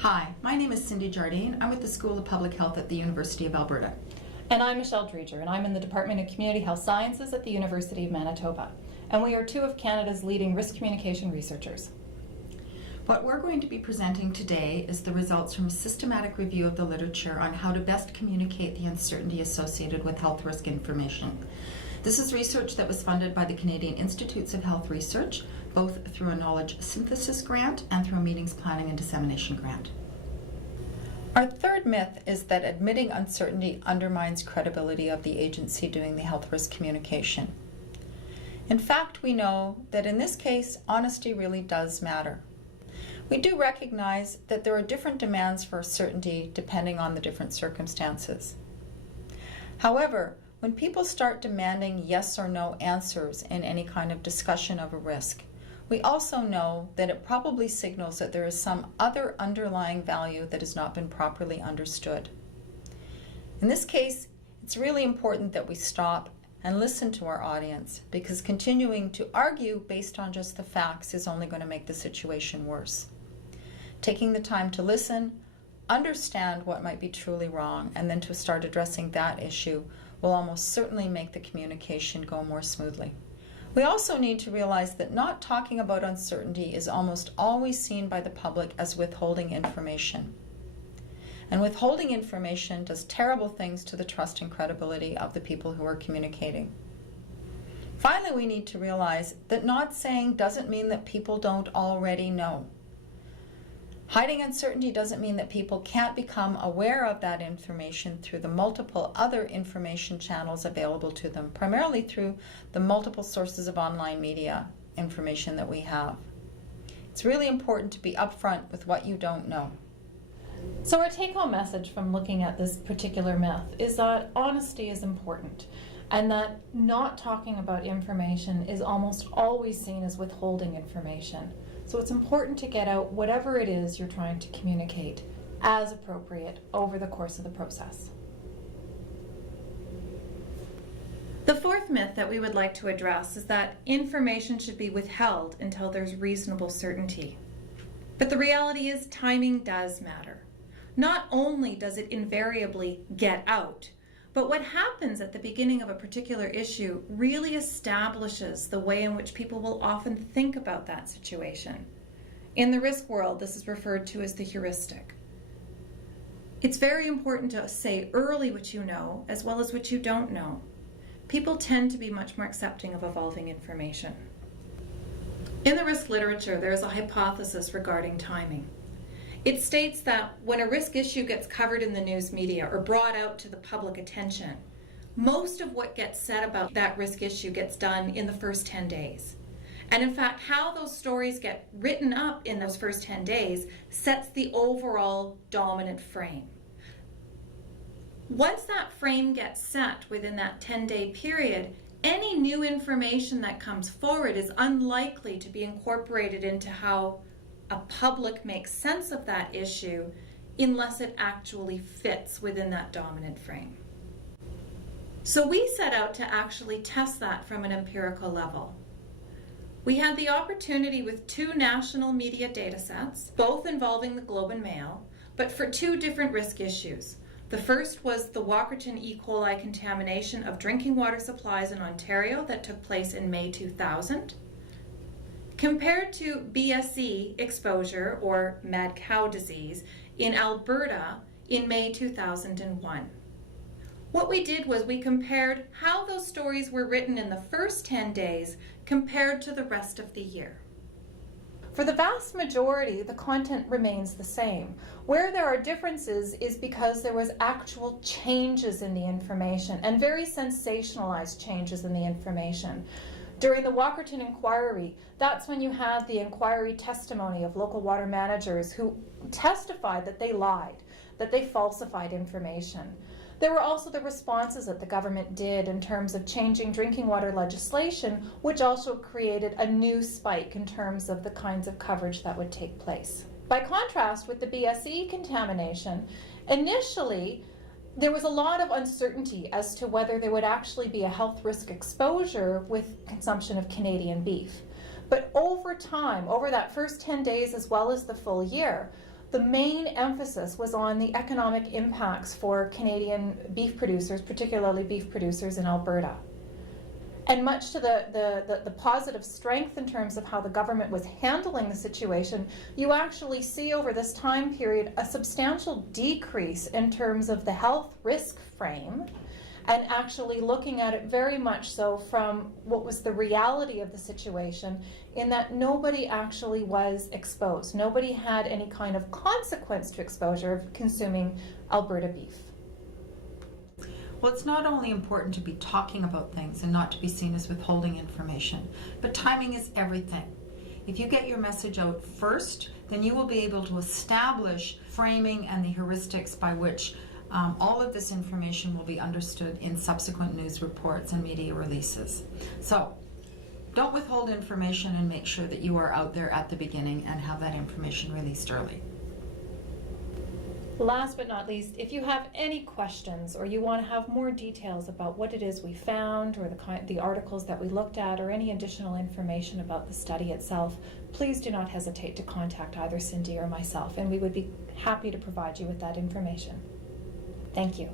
Hi, my name is Cindy Jardine. I'm with the School of Public Health at the University of Alberta. And I'm Michelle Driedger, and I'm in the Department of Community Health Sciences at the University of Manitoba. And we are two of Canada's leading risk communication researchers. What we're going to be presenting today is the results from a systematic review of the literature on how to best communicate the uncertainty associated with health risk information. This is research that was funded by the Canadian Institutes of Health Research, both through a knowledge synthesis grant and through a meetings planning and dissemination grant. Our third myth is that admitting uncertainty undermines credibility of the agency doing the health risk communication. In fact, we know that in this case, honesty really does matter. We do recognize that there are different demands for certainty depending on the different circumstances. However, when people start demanding yes or no answers in any kind of discussion of a risk, we also know that it probably signals that there is some other underlying value that has not been properly understood. In this case, it's really important that we stop and listen to our audience, because continuing to argue based on just the facts is only going to make the situation worse. Taking the time to listen, understand what might be truly wrong, and then to start addressing that issue will almost certainly make the communication go more smoothly. We also need to realize that not talking about uncertainty is almost always seen by the public as withholding information. And withholding information does terrible things to the trust and credibility of the people who are communicating. Finally, we need to realize that not saying doesn't mean that people don't already know. Hiding uncertainty doesn't mean that people can't become aware of that information through the multiple other information channels available to them, primarily through the multiple sources of online media information that we have. It's really important to be upfront with what you don't know. So our take-home message from looking at this particular myth is that honesty is important, and that not talking about information is almost always seen as withholding information. So it's important to get out whatever it is you're trying to communicate as appropriate over the course of the process. The fourth myth that we would like to address is that information should be withheld until there's reasonable certainty. But the reality is timing does matter. Not only does it invariably get out, but what happens at the beginning of a particular issue really establishes the way in which people will often think about that situation. In the risk world, this is referred to as the heuristic. It's very important to say early what you know as well as what you don't know. People tend to be much more accepting of evolving information. In the risk literature, there is a hypothesis regarding timing. It states that when a risk issue gets covered in the news media or brought out to the public attention, most of what gets said about that risk issue gets done in the first 10 days. And in fact, how those stories get written up in those first 10 days sets the overall dominant frame. Once that frame gets set within that 10-day period, any new information that comes forward is unlikely to be incorporated into how a public makes sense of that issue unless it actually fits within that dominant frame. So we set out to actually test that from an empirical level. We had the opportunity with two national media data sets, both involving the Globe and Mail, but for two different risk issues. The first was the Walkerton E. coli contamination of drinking water supplies in Ontario that took place in May 2000. Compared to BSE exposure, or mad cow disease, in Alberta in May 2001. What we did was we compared how those stories were written in the first 10 days compared to the rest of the year. For the vast majority, the content remains the same. Where there are differences is because there was actual changes in the information, and very sensationalized changes in the information. During the Walkerton inquiry, that's when you had the inquiry testimony of local water managers who testified that they lied, that they falsified information. There were also the responses that the government did in terms of changing drinking water legislation, which also created a new spike in terms of the kinds of coverage that would take place. By contrast with the BSE contamination, initially there was a lot of uncertainty as to whether there would actually be a health risk exposure with consumption of Canadian beef. But over time, over that first 10 days as well as the full year, the main emphasis was on the economic impacts for Canadian beef producers, particularly beef producers in Alberta. And much to the positive strength in terms of how the government was handling the situation, you actually see over this time period a substantial decrease in terms of the health risk frame, and actually looking at it very much so from what was the reality of the situation, in that nobody actually was exposed. Nobody had any kind of consequence to exposure of consuming Alberta beef. Well, it's not only important to be talking about things and not to be seen as withholding information, but timing is everything. If you get your message out first, then you will be able to establish framing and the heuristics by which all of this information will be understood in subsequent news reports and media releases. So, don't withhold information, and make sure that you are out there at the beginning and have that information released early. Last but not least, if you have any questions or you want to have more details about what it is we found or the articles that we looked at or any additional information about the study itself, please do not hesitate to contact either Cindy or myself, and we would be happy to provide you with that information. Thank you.